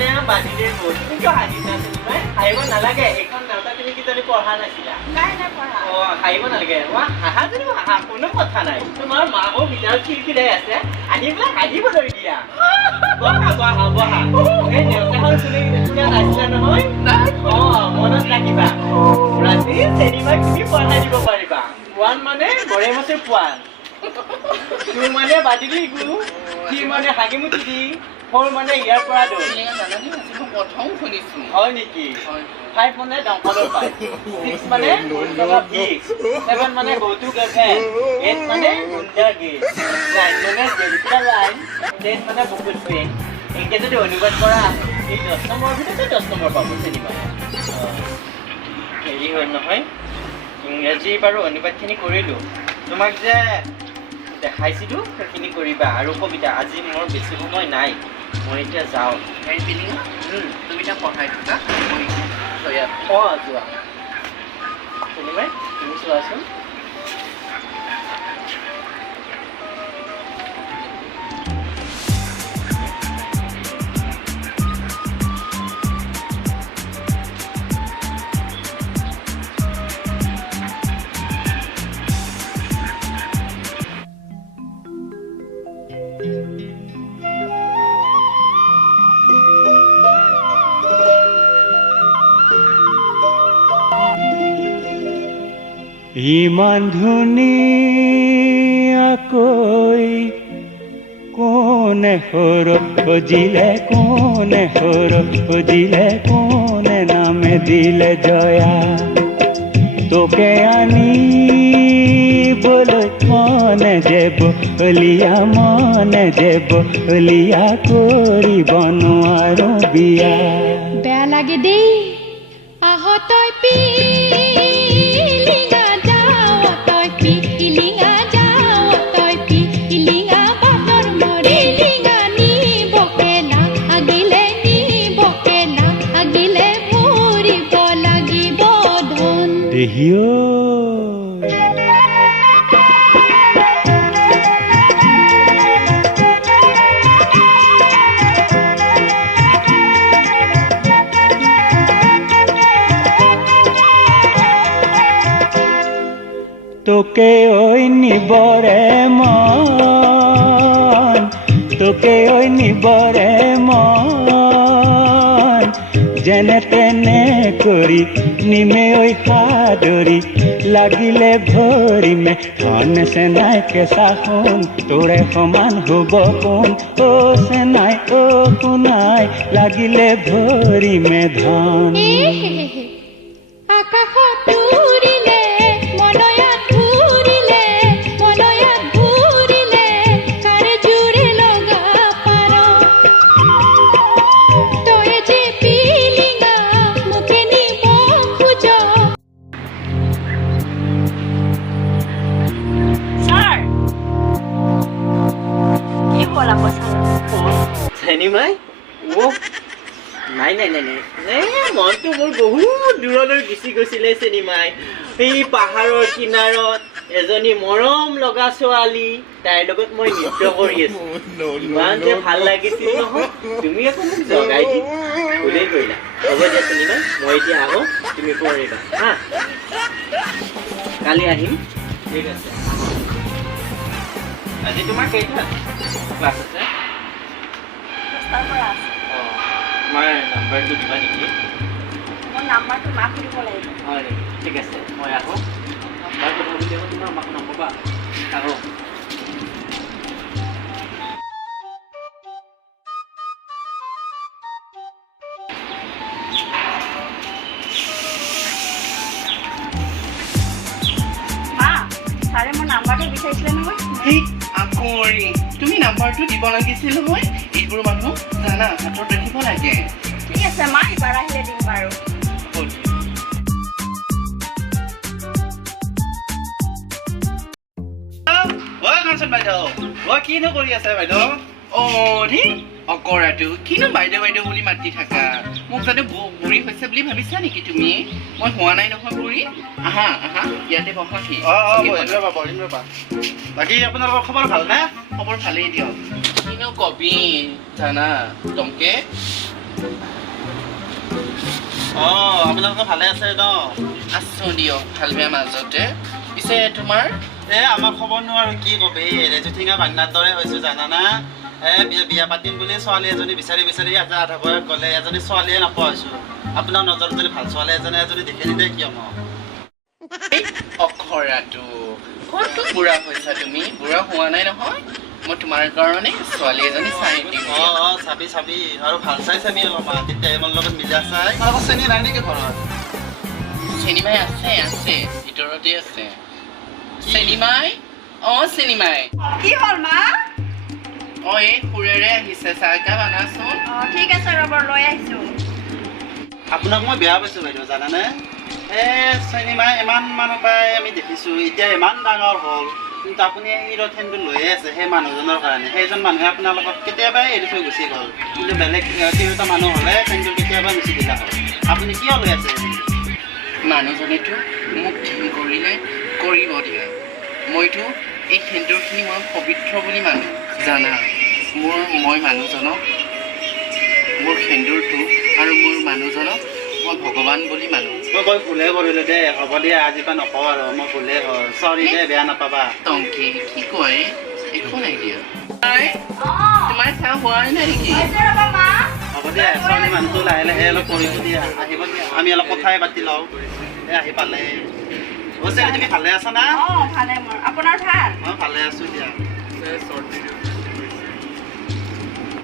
মানে বাজিৰে গ'ল তুমি কিয় হাঁহিছা তুমি হাঁহিব নালাগে এইখন নাটক তুমি কিজানি পঢ়া নাছিলা নাই নাই পঢ়া হাঁহিব নালাগে হাঁহা যদি হাঁহা কোনো কথা নাই তোমাৰ মাকৰ ভিতৰত খিৰিকিৰাই আছে আহি পেলাই হাঁহিবলৈ দিয়া বহা বহা বহা এই নেওতাহঁত তুমি নাছিলা নহয় মনত ৰাখিবা ৰাতি চিনেমা তুমি পঢ়াই দিব পাৰিবা পোৱান মানে গড়ে মাছে পোৱান তোৰ মানে বাজিলি গুৰু সি মানে হাগিমুঠি দি ফ'ৰ মানে ইয়াৰ পৰা দৌৰ হয় নেকি 5 মানে দংকলৰ পাই 6 মানে মুণ্ডগা ভিক 7 মানে গৌতু গেভে 8 মানে মুণ্ডা গে 9 মানে জেলিকা লাইন 10 মানে বুকুত পেন এইকে যদি অনুবাদ কৰা এই 10 নম্বৰ ভিতৰতে 10 নম্বৰ পাব চিনেমা হেৰি হ'ল নহয় ইংৰাজী বাৰু অনুবাদখিনি কৰিলোঁ তোমাক যে দেখাইছিলোঁ সেইখিনি কৰিবা আৰু কবিতা আজি মোৰ বেছি সময় নাই মই এতিয়া যাওঁ তুমি তাক পঢ়াই থাকা মই যোৱা চিনেমাই তুমি চোৱাচোন ইমান ধুনীয়াকৈ কোনে সৰত সজিলে কোনে সৰত সজিলে কোনে নামে দিলে জয়া তোকে আনিবলৈ মনে যে বলিয়া কৰিব নোৱাৰো বিয়া বেয়া লাগে দেই আহ তই পিলিঙা যাও তই পিলিঙা যাও তই পিলিঙা বাটৰ মৰিলিঙা নিবকে লাগিলে ভৰিব লাগিব ধন দেহিও তোকে ঐ নিবৰে মন যেনে তেনে কৰি নিমে ঐ সাদৰি লাগিলে ভৰিমে ধন চেনাই কেঁচা সোণ তোৰে সমান হ'ব কোন চেনাই সোণাই লাগিলে ভৰিমে ধন আকাশত উৰিলে মনয়াত ঘূৰিলে কাৰে জোৰে লগা পাৰ তই যে পিলিঙা মুখে নিব খোজ ছাৰ কি হ'ল আকৌ চিনেমাই নাই মনটো মোৰ বহুত দূৰলৈ গুচি গৈছিলে চিনেমাই সেই পাহাৰৰ কিনাৰত এজনী মৰম লগা ছোৱালী তাইৰ লগত মই নৃত্য কৰি আছো ইমান যে ভাল লাগিছিল নহয় তুমি আকৌ মোক জগাই দি ভুলেই কৰিলা হ'ব দিয়া চিনেমা মই এতিয়া আহোঁ তুমি কৰিবা হা কালি আহিম ঠিক আছে আজি তোমাৰ কেইটা ক্লাছ আছে তোমাৰ নাম্বাৰটো দিবা নেকি মোৰ নাম্বাৰটো মাক দিব লাগিব হয় নেকি ঠিক আছে মই আহোঁ মই কথা বুলি তোমাৰ মাক নক'বা আহোঁ মা ছাৰে মোৰ নাম্বাৰটো বিচাৰিছিলে নহয় তুমি নাম্বাৰটো দিব লাগিছিল নহয় এইবোৰ মানুহ জানা হাতত ৰাখিব লাগে ঠিক আছে মা এবাৰ আহিলে দিম বাৰু বাইদেউ কিনো কৰি আছে বাইদেউ অকৰাটো কিনো বাইদেউ বুলি মাতি থাকা মোক যাতে বুঢ়ী হৈছে বুলি ভাবিছা নেকি তুমি মই হোৱা নাই নহয় বুঢ়ী আহা ইয়াতে বহাহি বাকী আপোনালোকৰ খবৰ ভাল নে খবৰ ভালেই দিয়ক কিনো কবি জানা তমকে আপোনালোকে ভালে আছে ন? আছো দিয়ক ভাল বেয়া মাজতে পিছে তোমাৰ আমাৰ খবৰনো আৰু কি কবি ৰেজুঠিঙা বাগনাৰ দৰে হৈছো জানানা বিয়া পাতিম বুলি ছোৱালী এজনী বিচাৰি বিচাৰি আধা বয়স গ'লে এজনী ছোৱালীয়ে নোপোৱা হৈছো আপোনাৰ নজৰত যদি ভাল ছোৱালী এজনী দেখি নিদিয়ে কিয় মই অখৰাটো কোনটো বুঢ়া হৈছা তুমি বুঢ়া হোৱা নাই নহয় মই তোমাৰ কাৰণে ছোৱালী এজনী চাই দিম চাবি আৰু ভাল চাবি অলপমান তেতিয়া মোৰ লগত মিলা চাই চেনি নাই নেকি ঘৰত চেনিমাই আছে ভিতৰতে আছে চেনিমাই চেনিমাই কি হ'ল মা এই সুৰেৰে আহিছে চাহ একাপ আনাচোন ঠিক আছে ৰ'ব লৈ আহিছোঁ আপোনাক মই বেয়া পাইছোঁ বাইদেউ জানানে চেনিমাই ইমান মানুহ পাই আমি দেখিছোঁ এতিয়া ইমান ডাঙৰ হ'ল কিন্তু আপুনি হিৰত সেন্দু লৈয়ে আছে সেই মানুহজনৰ কাৰণে সেইজন মানুহে আপোনাৰ লগত কেতিয়াবাই এৰি থৈ গুচি গ'ল কিন্তু বেলেগ তিৰোতা মানুহ হ'লে সেন্দুৰ কেতিয়াবা গুচি দিলা হ'ল আপুনি কিয় লৈ আছে মানুহজনেতো মোক ঘিণ কৰিলে কৰিব দিয়া মইতো এই সেন্দুৰখিনি মই পবিত্ৰ বুলি মানো জানা মই মানুহজনক মোৰ সেন্দুৰটো আৰু মোৰ মানুহজনক মই ভগৱান বুলি মানো মই ভুলে কৰিলোঁ দেই হ'ব দিয়া আজিৰ পৰা নকওঁ আৰু মই ভুলে হ'ল চৰি দেই বেয়া নাপাবা টংকি কি কয় একো নাই দিয়া তোমাৰ চাহ হোৱাই নাই নেকি হ'ব দিয়া ছোৱালী মানুহটো লাহে লাহে অলপ কৰিব দিয়া আহিব দিয়া আমি অলপ কথাই পাতি লওঁ আহি পালে তুমি ভালে আছা না ভালে মোৰ আপোনাৰ ভাল মই ভালে আছোঁ দিয়া